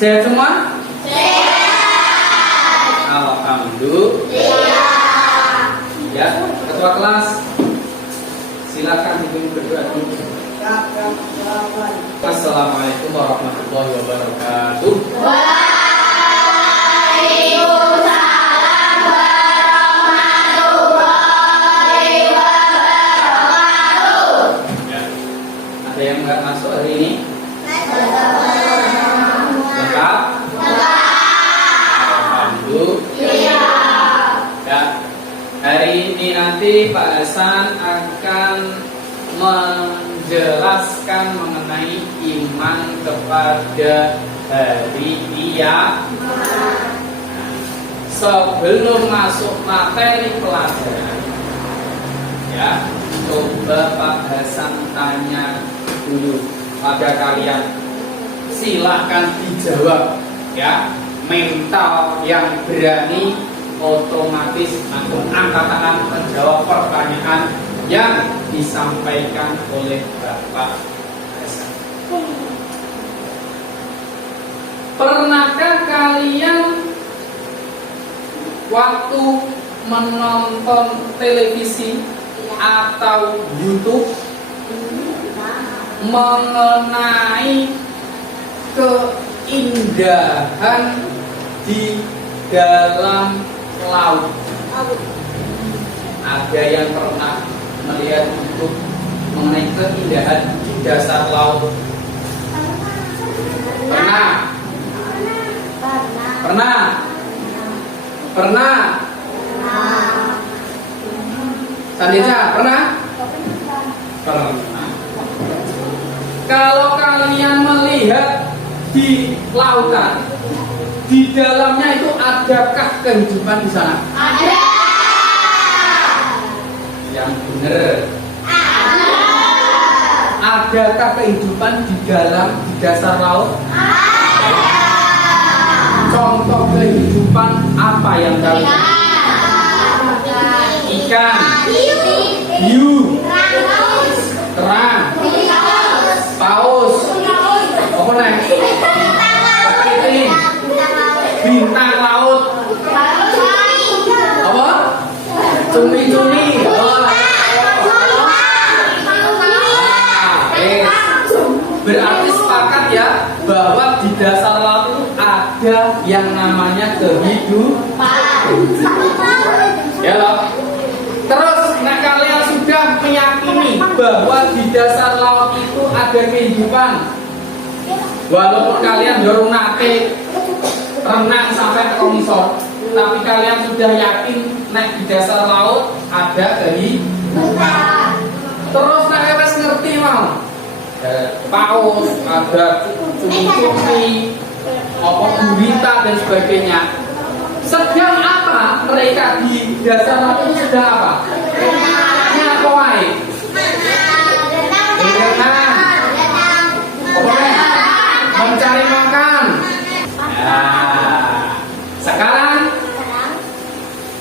Sehat semua? Sehat. Alhamdulillah. Ya, ketua kelas, silakan dipimpin berdoa dulu. Assalamualaikum warahmatullahi wabarakatuh. Waalaikumsalam warahmatullahi wabarakatuh. Ya. Ada yang nggak masuk hari ini? Lengkap? Alhamdulillah. Ya. Hari ini nanti Pak Hasan akan menjelaskan mengenai iman kepada hari kiamat. Sebelum masuk materi pelajaran, ya, coba Pak Hasan tanya dulu pada kalian. Silahkan dijawab, ya. Mental yang berani otomatis angkat tangan menjawab pertanyaan yang disampaikan oleh Bapak Hasan. Pernahkah kalian waktu menonton televisi atau YouTube mengenai keindahan di dalam laut? Ada yang pernah melihat YouTube mengenai keindahan di dasar laut? Pernah? Pernah? Pernah? Sandinya pernah? Pernah. Kalau kalian melihat di lautan, di dalamnya itu adakah kehidupan di sana? Ada. Yang benar. Adakah kehidupan di dasar laut? Ada. Contoh kehidupan apa yang kalian? Ikan, hiu, kerang, paus, apa nih? Kepiting, bintang laut, apa? Cumi-cumi. Berarti sepakat ya bahwa di dasar laut itu ada yang namanya kehidupan. Ya loh. Terus, nah kalian sudah meyakini bahwa di dasar laut itu ada kehidupan. Walaupun kalian baru nate renang sampai ke komisor, tapi kalian sudah yakin naik di dasar laut ada kehidupan. Terus nah kalian ngerti mau? Paus, ada cumi-cumi, apa gurita dan sebagainya. Sedang apa mereka di dasar laut itu sedang apa? Ngapain? Berenang. Mencari makan. Nah, sekarang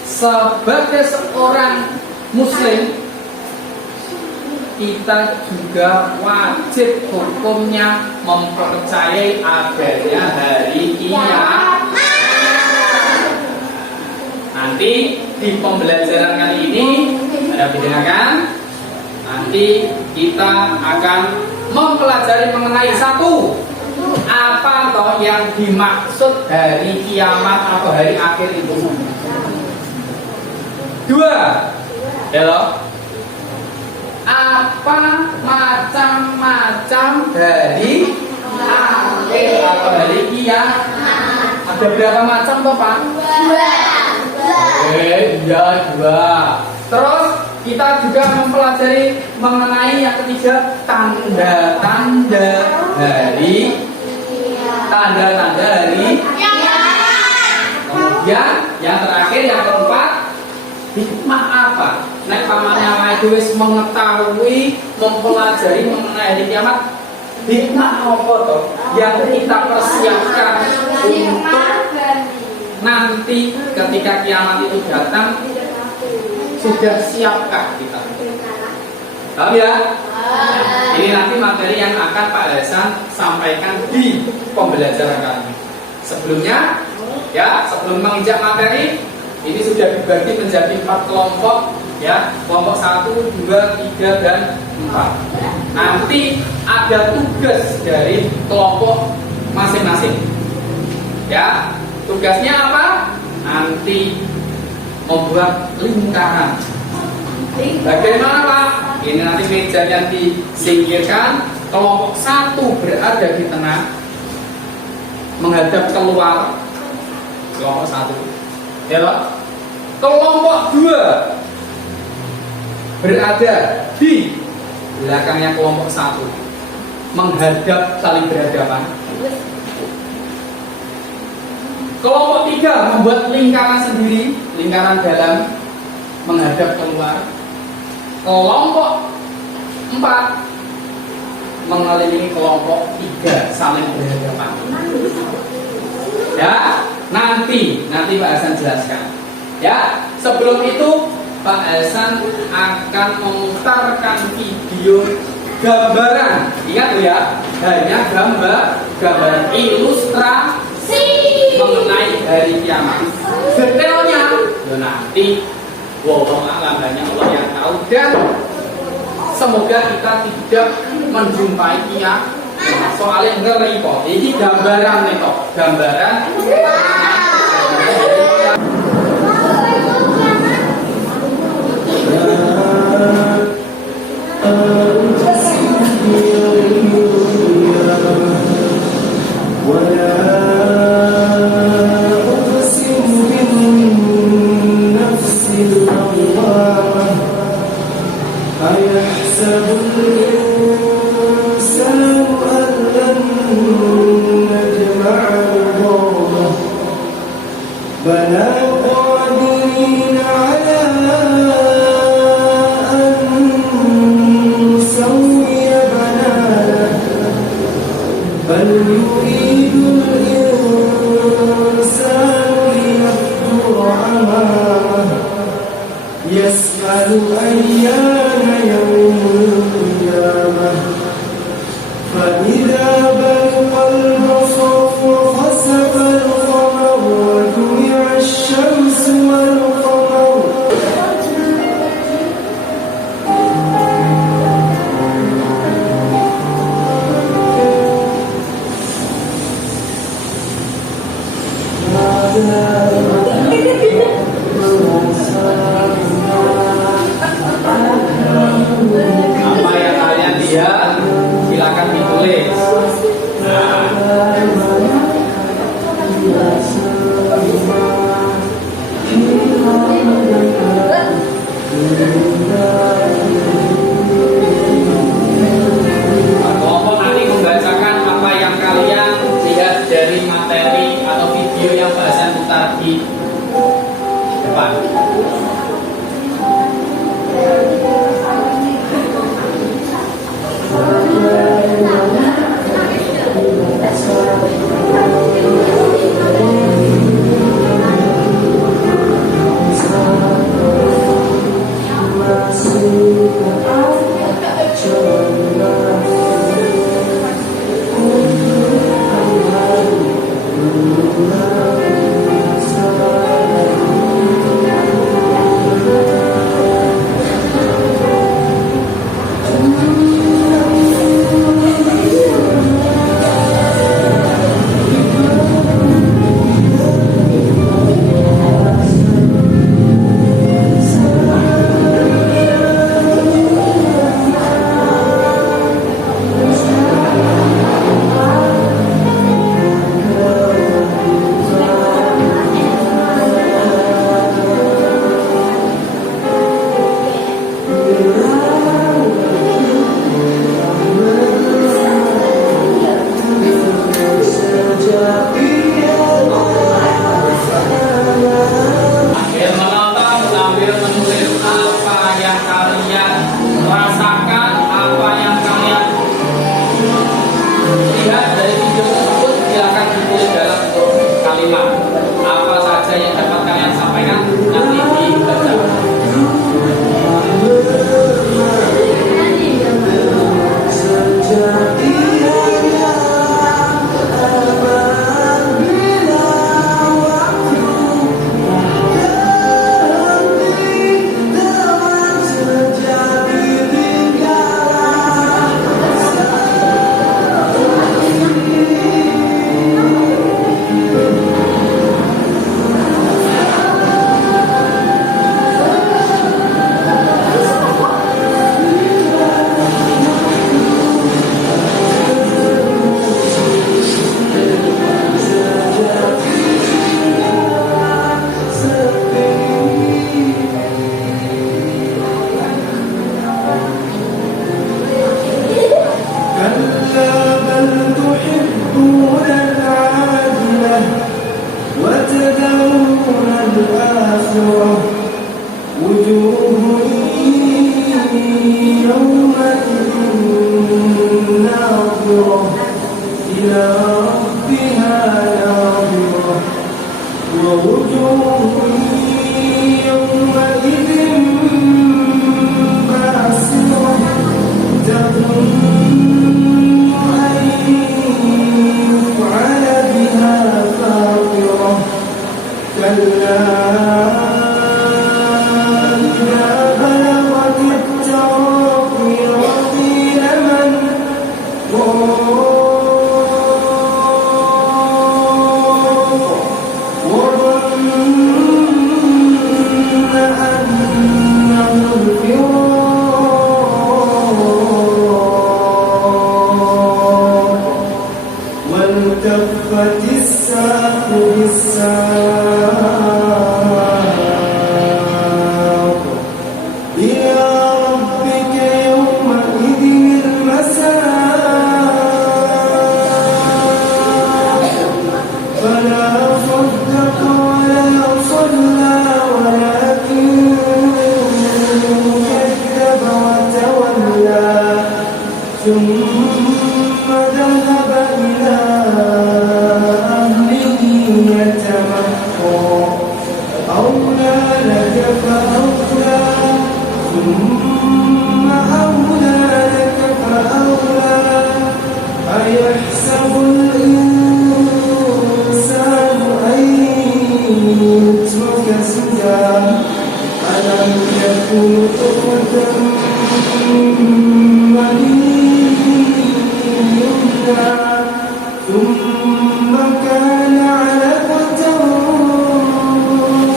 sebagai seorang Muslim, kita juga wajib hukumnya mempercayai adanya hari kiamat. Nanti di pembelajaran kali ini ada mendengarkan. Nanti kita akan mempelajari mengenai satu, apa toh yang dimaksud hari kiamat atau hari akhir itu. Dua, ya loh. Apa macam-macam dari akhir atau hari kiamat? Ada berapa macam toh Pak? Iya, dua. Terus kita juga mempelajari mengenai yang ketiga, tanda-tanda hari kemudian yang terakhir, yang keempat, hikmah apa? Nek pamannya wae wis mengetahui, mempelajari mengenai hari kiamat, hikmah apa toh yang kita persiapkan untuk nanti ketika kiamat itu datang? Sudah siapkah kita? Paham ya? Ini nanti materi yang akan Pak Hasan sampaikan di pembelajaran kali ini. Sebelumnya, ya, sebelum menginjak materi, ini sudah dibagi menjadi 4 kelompok, ya, kelompok 1, 2, 3, dan 4. Nanti ada tugas dari kelompok masing-masing. Ya, tugasnya apa? Nanti membuat lingkaran. Bagaimana Pak? Ini nanti mejanya disingkirkan, kelompok 1 berada di tengah, menghadap keluar. Kelompok 1. Ya Pak? Kelompok 2 berada di belakangnya kelompok 1, menghadap saling berhadapan. Kelompok 3 membuat lingkaran sendiri, lingkaran dalam, menghadap keluar. Kelompok 4 mengelilingi kelompok 3, saling berhadapan. Ya, nanti Pak Hasan jelaskan. Ya, sebelum itu Pak Hasan akan memutarkan video gambaran. Ingat tuh ya, hanya gambaran ilustrasi mengenai hari kiamat. Detailnya ya nanti wallahu a'lam, hanya Allah yang tahu, dan semoga kita tidak menjumpai kiamat. Soalnya ngeri kok. Ini gambaran nih kok, gambaran. Apa yang kalian lihat silakan ditulis. Kelompok nanti membacakan apa yang kalian lihat dari materi atau video yang bahasan putar di depan. ناظرة ووجوه يومئذ باسرة تظن أن يفعل بها فاقرة كلا إذا بلغت التراقي وقيل من وظن أنه الفراق والتفت الساق بالساق إلى ربك يومئذ المساق فلا صدق ولا صلى ولكن كذب وتولى ثم ذهب إلى أهله يتمطى أولى لك فأولى ثم أولى لك فأولى أيحسب الإنسان أن يترك سدى ألم يكن نطفة من مني يمنى ثم كان علقة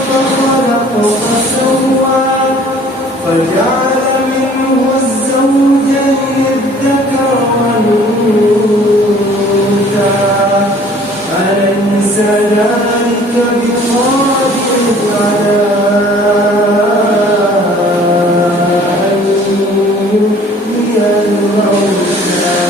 فخلق فسوى فجعل منه الزوجين الذكر والأنثى أليس ذلك بقادر على أن يحيي الموتى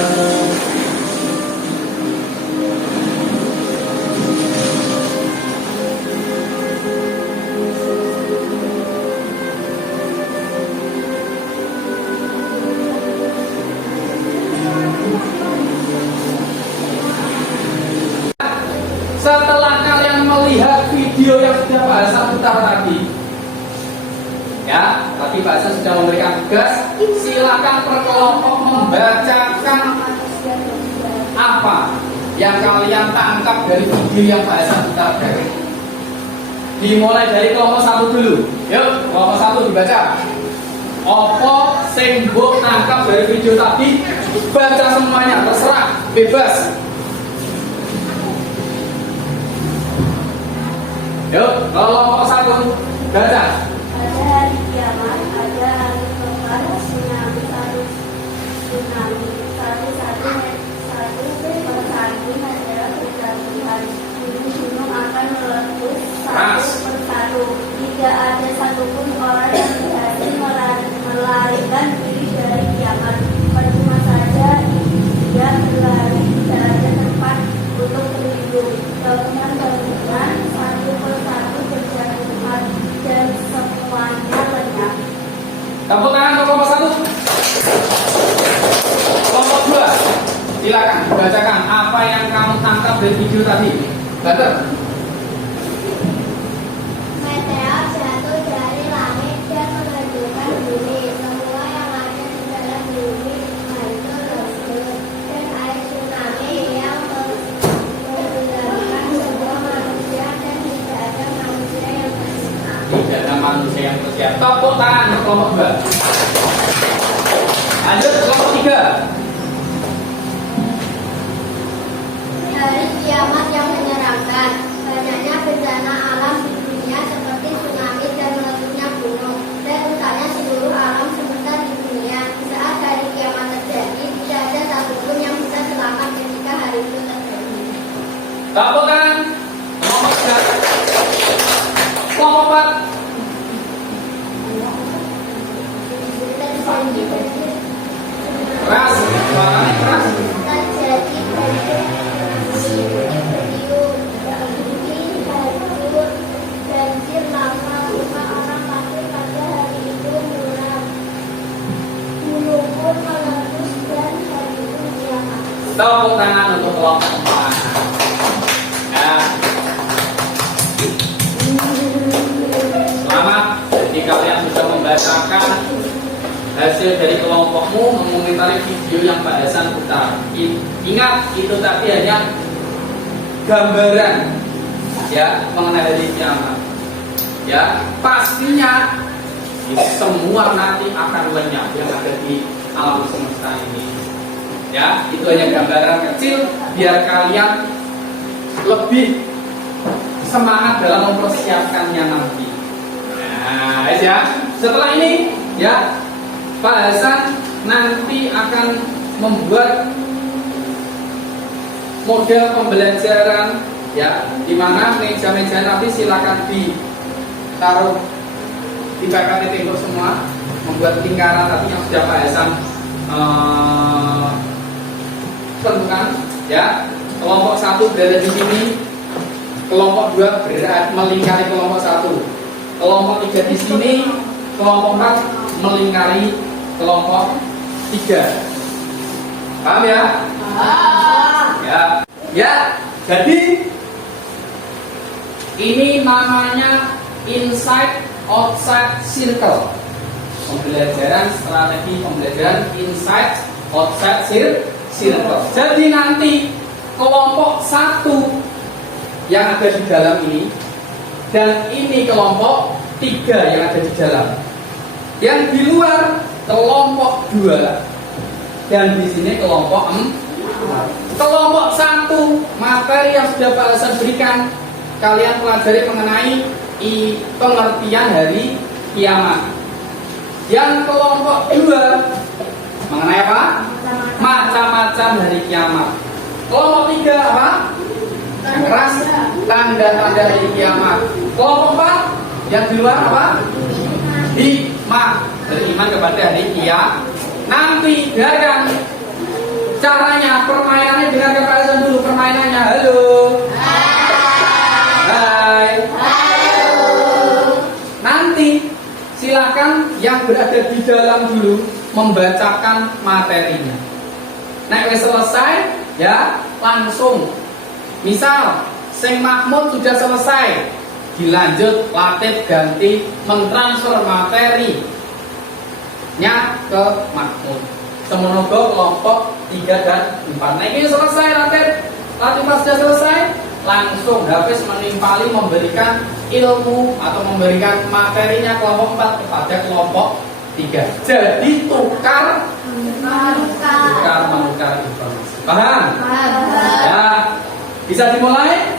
Setelah kalian melihat video yang sudah bahasa putar tadi, ya, tadi bahasa sudah memberikan tugas. Silakan per kelompok membacakan apa yang kalian tangkap dari video yang bahasa putar tadi. Dimulai dari kelompok 1 dulu. Yuk, kelompok 1 dibaca. Opo sing mbok tangkap dari video tadi? Baca semuanya, terserah, bebas. Yuk, kelompok 1 baca. Ada hari kiamat, ada hari kembar, tsunami satu persatu adalah kejadian. Gunung akan meletus satu persatu. Tidak ada satupun orang yang berhasil melarikan diri dari kiamat. Percuma saja dia berlari, tidak ada tempat untuk berlindung. Bangunan-bangunan satu persatu berjatuhan dan semuanya lenyap. Tepuk tangan untuk kelompok 1. Kelompok 2, silakan bacakan apa yang kamu tangkap dari video tadi. Bater. Meteor jatuh dari langit dan menghancurkan bumi. Semua yang ada di dalam bumi hancur lebur, dan air tsunami yang menggerakkan semua manusia dan tidak ada manusia yang berselamat. Tidak ada manusia yang bersiap. Tepuk tangan untuk kelompok 2. Lanjut kelompok 3. Hari kiamat yang menyeramkan. Banyaknya bencana alam di dunia seperti tsunami dan meledusnya gunung, dan rusaknya seluruh alam semesta di dunia. Saat hari kiamat terjadi, tidak ada satupun yang bisa selamat ketika hari itu terjadi. Tepuk tangan. Kelompok 3. Kelompok 4. Keras, suaranya keras. Terjadi banjir, beriuk, bumi hancur, banjir lama, 5 orang mati pada hari itu muram. Gunung pun meletus dan hari itu kiamat. Tepuk tangan untuk kelompok 4. maka hasil dari kelompokmu mengomentari video yang Pak Hasan putar. Ingat, itu tadi hanya gambaran ya mengenai hari kiamat. Ya, pastinya semua nanti akan lenyap yang ada di alam semesta ini. Ya, itu hanya gambaran kecil biar kalian lebih semangat dalam mempersiapkannya nanti. Nah, ya. Setelah ini, ya, Pak Hasan nanti akan membuat model pembelajaran, ya, di mana meja-meja nanti silakan ditaruh di PPT tembok semua, membuat lingkaran tadi yang sudah Pak Hasan tentukan, ya. Kelompok 1 berada di sini, kelompok 2 berada melingkari kelompok 1, kelompok 3 di sini, kelompok 4 melingkari kelompok 3. Paham ya? Ya. Ya, jadi ini namanya inside outside circle. Pembelajaran strategi pembelajaran inside outside circle. Jadi nanti kelompok 1 yang ada di dalam ini dan ini kelompok 3 yang ada di dalam. Yang di luar kelompok 2 dan di sini kelompok 4. Kelompok 1 materi yang sudah Pak Hasan berikan, kalian pelajari mengenai pengertian hari kiamat. Yang kelompok 2 mengenai apa? Macam-macam hari kiamat. Kelompok 3 apa? Yang keras, tanda-tanda hari kiamat. Kelompok 4 yang di luar apa? Hikmah, beriman kepada hari kiamat. Nanti dengarkan caranya, permainannya. Dengarkan Pak Hasan dulu permainannya. Halo. Hai. Nanti silakan yang berada di dalam dulu membacakan materinya. Nah, selesai ya langsung. Misal Seng Mahmud sudah selesai, dilanjut Latif ganti mentransfer materinya ke Mahmud. Semoga kelompok 3 dan 4. Nah, ini selesai Latif sudah selesai, langsung Hafiz menimpali memberikan ilmu atau memberikan materinya kelompok 4 kepada kelompok 3. Jadi tukar menukar informasi. Paham? Ya. Bisa dimulai?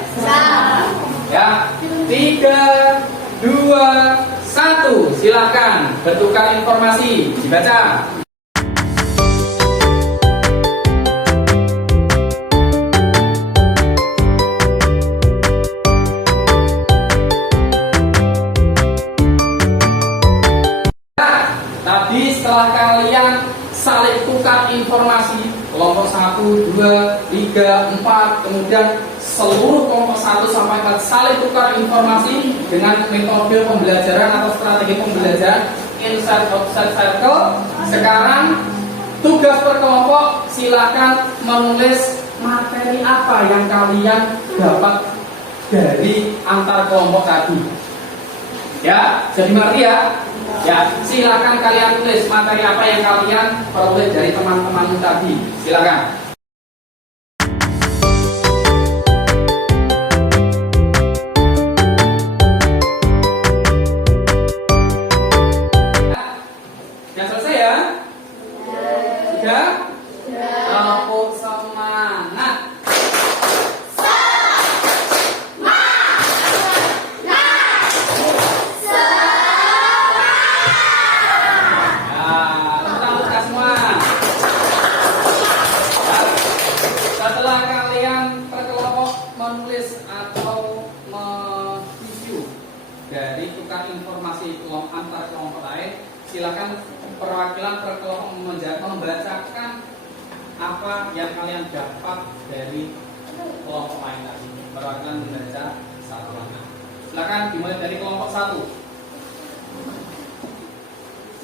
Ya. 3, 2, 1. Silakan bertukar informasi. Dibaca. Setelah kalian saling tukar informasi, kelompok 1, 2, 3, 4, kemudian seluruh kelompok 1 sampai 4 saling tukar informasi dengan metode pembelajaran atau strategi pembelajaran inside outside circle. Sekarang tugas per kelompok, silakan menulis materi apa yang kalian dapat dari antar kelompok tadi. Ya, jadi mari ya. Ya, silakan kalian tulis materi apa yang kalian peroleh dari teman-teman tadi. Silakan. Sudah selesai ya? Sudah? Tepuk semangat. Dari tukar informasi antar kelompok lain, silakan perwakilan per kelompok membacakan apa yang kalian dapat dari kelompok lain tadi. Perwakilan membaca satu langkah. Silakan dimulai dari kelompok 1.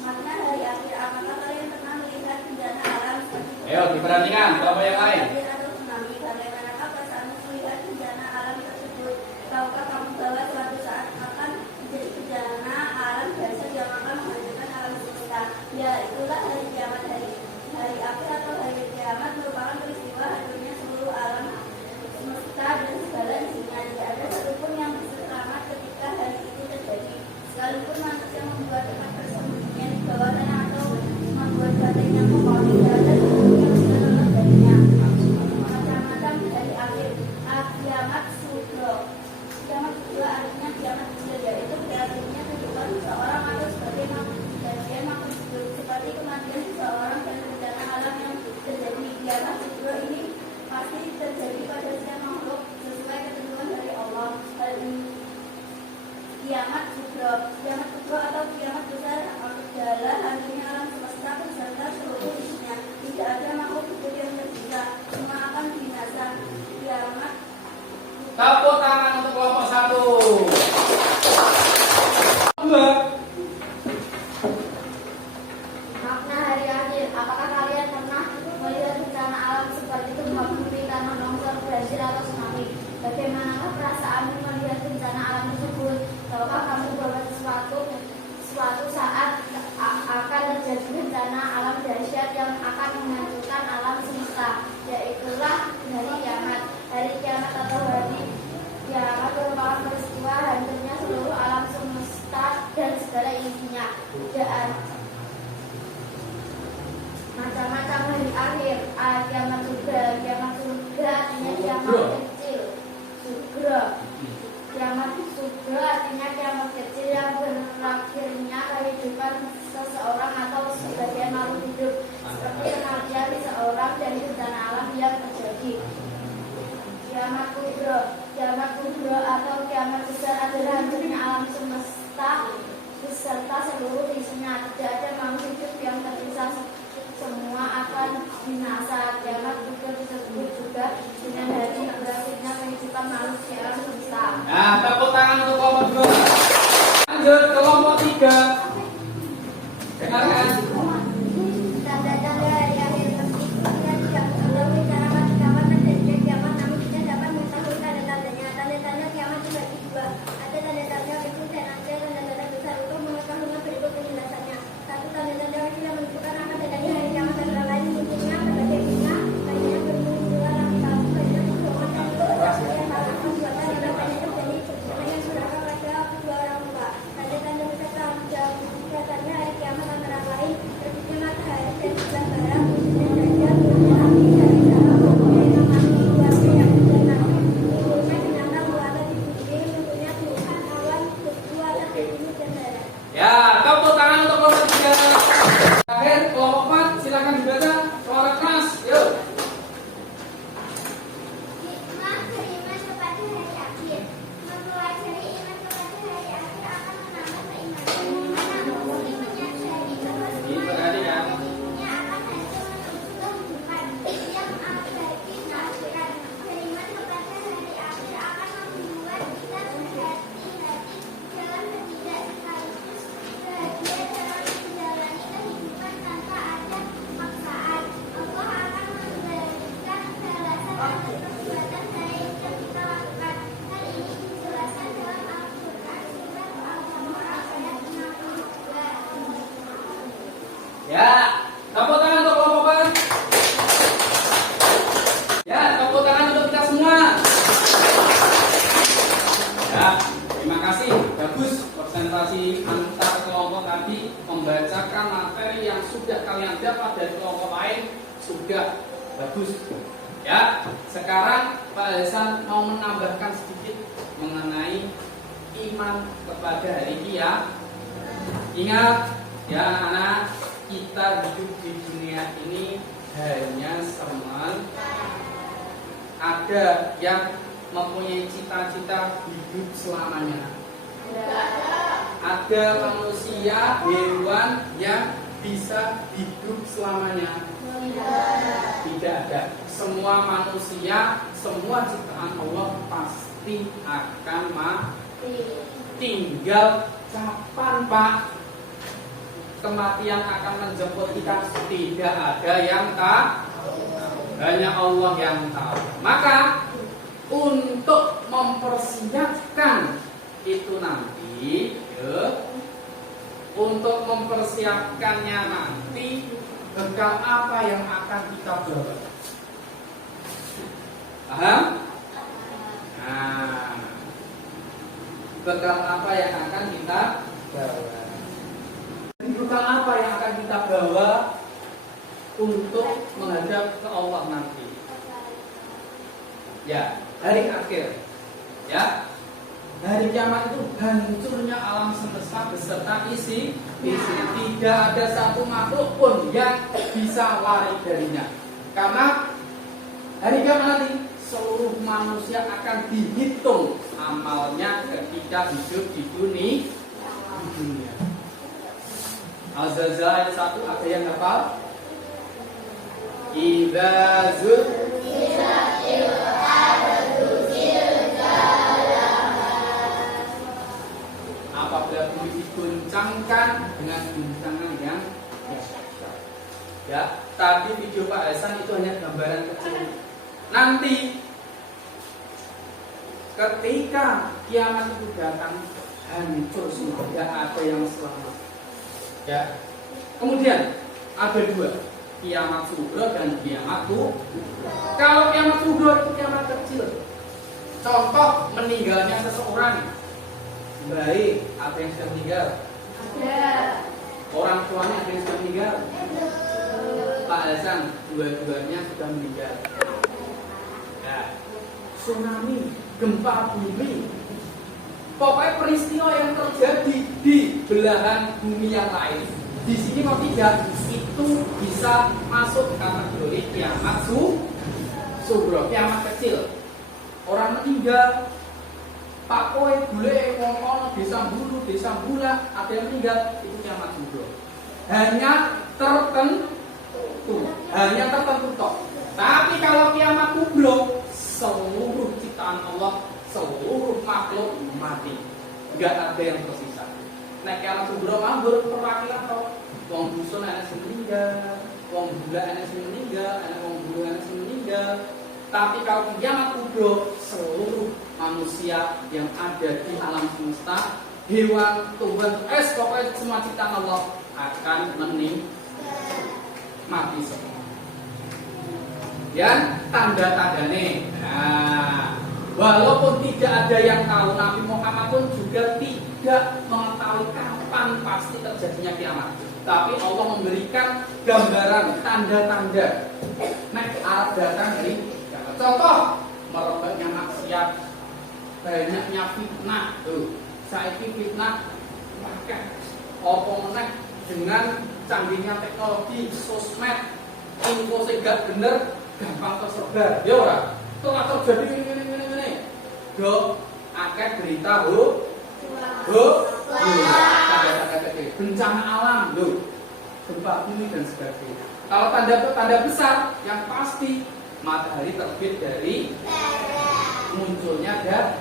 Makna hari akhir, apakah kalian pernah melihat bencana alam seperti Ayo diperhatikan kelompok yang lain. atau tsunami? Bagaimanakah perasaanmu melihat bencana alam tersebut? Tahukah kamu bahwa suatu saat akan terjadi bencana alam dasar yang akan menghancurkan alam kiamat sugro. Kiamat sugro artinya kiamat kecil, yaitu berartinya kehidupan seseorang atau sebagai bagian makhluk hidup seperti kematian seseorang dan bencana alam yang terjadi. Kiamat sugro ini pasti terjadi pada setiap makhluk sesuai ketentuan dari Allah. Hal ini kiamat sugro atau kiamat besar adalah hancurnya alam semesta beserta seluruh isinya. Tidak ada makhluk hidup yang tersisa, semua akan binasa. Kiamat. Tepuk tangan untuk kelompok 1. 2. Makna hari akhir. Apakah kalian pernah melihat bencana alam seperti gempa bumi, tanah longsor, banjir atau tsunami? Bagaimanakah perasaanmu melihat bencana alam tersebut? Tahukah kamu bahwa suatu saat akan terjadi bencana alam dahsyat yang akan menghancurkan alam semesta, yaitulah hari kiamat. Hari kiamat atau hari kiamat merupakan peristiwa hancurnya seluruh alam semesta dan segala isinya. Macam-macam hari akhir. Kiamat surga artinya kiamat kecil. Kiamat surga artinya kiamat kecil yang berakhirnya kehidupan seseorang atau sebagian makhluk hidup, seperti kematian seseorang dari bencana alam yang terjadi. Kiamat kubro atau kiamat besar adalah hancurnya alam semesta beserta seluruh isinya. Tidak ada makhluk hidup yang tersisa, semua akan binasa. Kiamat kubro disebut juga dengan hari berakhirnya kehidupan manusia alam semesta. Nah, tepuk tangan untuk kelompok 2. Lanjut ke kelompok 3. Dengarkan. Tanda-tanda hari akhir seperti kita tidak mengetahui cara pasti kapan terjadinya kiamat, namun kita dapat mengetahui tanda-tandanya. Tanda-tanda kiamat dibagi dua. Ada tanda-tanda kecil dan ada tanda-tanda besar. Untuk mengetahuinya berikut penjelasannya. Satu, tanda-tanda kecil yang menunjukkan akan terjadinya hari kiamat antara lain munculnya berbagai bunga, banyak bermunculan langit-langit, banyak pedoman dan keberhasilan hal-hal perbuatan yang dapat terjadi dengan saudara pada kedua orang tua. Tanda-tanda besar tanda hari kiamat antara lain terbitnya matahari dan sebelah barat, munculnya dajjal, turunnya api dari sana, mempunyai nama keluarga yang benar, timbulnya binatang buatan di bumi, munculnya Tuhan awan berbuatan di timur dan barat. Ya, tepuk tangan untuk kelompok 3. Terakhir kelompok 4, silakan dibaca suara keras. Yuk. Hikmah beriman kepada hari akhir. Mempelajari iman kepada hari akhir akan menambah keimanan. Namun menyadari bahwa semua yang dunia akan hancur menuju kehidupan yang abadi akhirat. Beriman kepada hari akhir akan membuat kita berhati-hati dalam bertindak sekaligus bahagia dalam menjalani kehidupan tanpa ada paksaan. Allah akan memberikan balasan atas perbuatan baik yang kita lakukan. Hal ini dijelaskan dalam Al-Quran surat Al-Baqarah ayat 62. Ya, tepuk tangan untuk kelompok 4. Ya, tepuk tangan untuk kita semua. Ya, terima kasih. Bagus presentasi antar kelompok tadi, membacakan materi yang sudah kalian dapat dari kelompok lain sudah bagus. Ya, sekarang Pak Hasan mau menambahkan sedikit mengenai iman kepada hari kiamat. Ingat ya anak-anak, kita hidup di dunia ini hanya sementara. Ada yang mempunyai cita-cita hidup selamanya. Ada manusia, hewan yang bisa hidup selamanya. Tidak ada. Semua manusia, semua ciptaan Allah pasti akan mati. Tinggal kapan Pak kematian akan menjemput kita? Tidak ada yang tahu, hanya Allah yang tahu. Maka untuk mempersiapkan itu nanti, untuk mempersiapkannya nanti, bekal apa yang akan kita bawa? Paham? Nah, bekal apa yang akan kita bawa? Bekal apa yang akan kita bawa untuk menghadap ke Allah nanti? Ya, hari akhir. Ya. Hari kiamat itu hancurnya alam semesta beserta isi. Tidak ada satu makhluk pun yang bisa lari darinya. Karena hari kiamat nanti seluruh manusia akan dihitung amalnya ketika hidup di dunia. Al-Zalzalah ayat 1 ada yang hafal? Idza zulzilatil ardu zilzalaha. Apabila bumi diguncangkan dengan guncangan yang dahsyat. Ya, tadi video Pak Hasan itu hanya gambaran kecil. Nanti ketika kiamat itu datang, hancur semua, tidak ada yang selamat. Ya. Kemudian ada dua, kiamat sughra dan kiamat kubra. Kalau kiamat sughra itu kiamat kecil. Contoh meninggalnya seseorang. Baik, ada yang sudah meninggal? Ada. Orang tuanya ada yang sudah meninggal? Pak Hasan, dua-duanya sudah meninggal. Ya. Tsunami, gempa bumi, pokoknya peristiwa yang terjadi di belahan bumi yang lain, di sini mau tidak, itu bisa masuk kategori kiamat sughra, kiamat kecil. Orang meninggal, Pak Koe, bule, ngomong, desa bulu, desa bula, ada yang meninggal, itu kiamat sughra. Hanya tertentu toh. Tapi kalau kiamat kubra, seluruh ciptaan Allah, seluruh makhluk mati, nggak ada yang tersisa. Nah, kiamat kubra mambur perwakilan toh. Wong dusun anak sing meninggal, wong bula anak sing meninggal, anak wong bulu anak sing meninggal. Tapi kalau kiamat kubra, seluruh manusia yang ada di alam semesta, hewan, tumbuhan, pokoknya semua ciptaan Allah akan mati semua. Ya, tanda-tandanya. Nah, walaupun tidak ada yang tahu, Nabi Muhammad pun juga tidak mengetahui kapan pasti terjadinya kiamat. Tapi Allah memberikan gambaran, tanda-tanda. Nah, Arab datang dari kiamat. Contoh, merebaknya maksiat, banyaknya fitnah. Tuh, saiki fitnah bahkan meneh dengan canggihnya teknologi, sosmed, info gak bener, gampang tersebar. Ya ora? Telah terjadi ini. Do akeh berita bencana alam, gempa bumi dan sebagainya. Kalau tanda besar yang pasti matahari terbit dari munculnya dan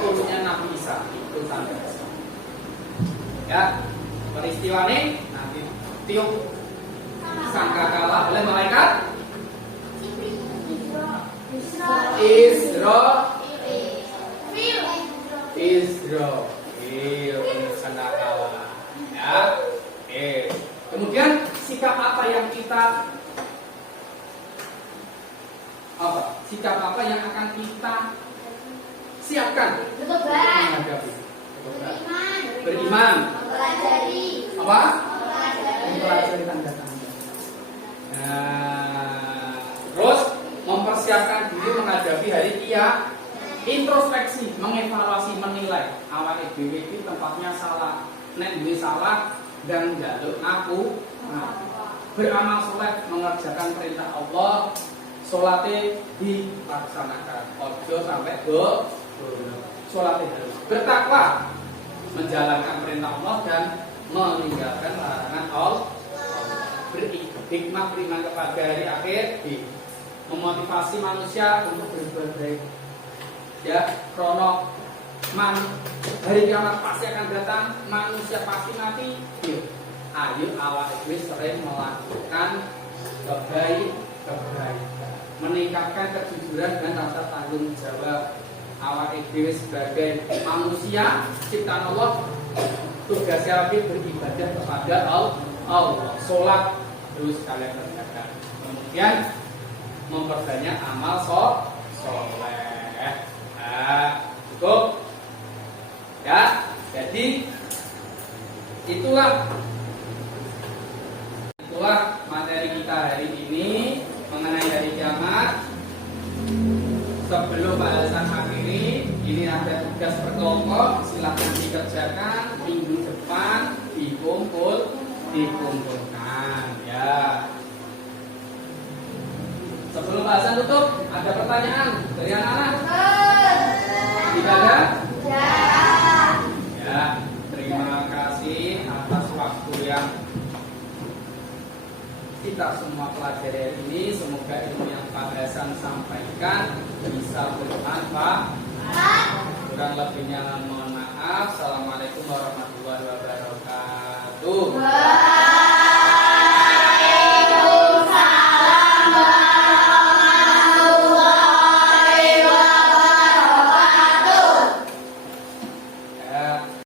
turunnya Nabi Isa, itu tanda besar. Ya, peristiwa ini nanti tiup sangkakala oleh malaikat Israfil sangkakala. Ya, kemudian sikap apa yang akan kita siapkan menghadapi? Beriman. Mempelajari tanda-tanda. Nah, terus mempersiapkan diri menghadapi hari kiamat. Introspeksi, mengevaluasi, menilai awake dhewe iki tempatnya salah. Nek duwe salah dan njaluk aku. Beramal soleh, mengerjakan perintah Allah, salate dilaksanakan. Ojo sampai salate harus bertakwa, menjalankan perintah Allah dan meninggalkan larangan Allah. Berhikmah, beriman kepada hari akhir, memotivasi manusia untuk berbuat baik. Ya, krono hari kiamat pasti akan datang, manusia pasti mati. Ayo awak dhewe sering melakukan kebaikan, meningkatkan kejujuran dan rasa tanggung jawab. Awak dhewe sebagai manusia ciptaan Allah, tugasnya beribadah kepada Allah, sholat terus kalian kerjakan. Kemudian memperbanyak amal soleh. Cukup ya. Jadi itulah materi kita hari ini mengenai hari kiamat. Sebelum Pak ada tugas berkelompok, silahkan dikerjakan. Minggu depan dikumpulkan ya. Sebelum bahasan tutup, ada pertanyaan dari anak-anak? Tidak ada? Ya, terima kasih atas waktu yang kita semua pelajari hari ini. Semoga ilmu yang Pak Hasan sampaikan bisa bermanfaat. Kurang lebihnya mohon maaf. Assalamualaikum warahmatullahi wabarakatuh.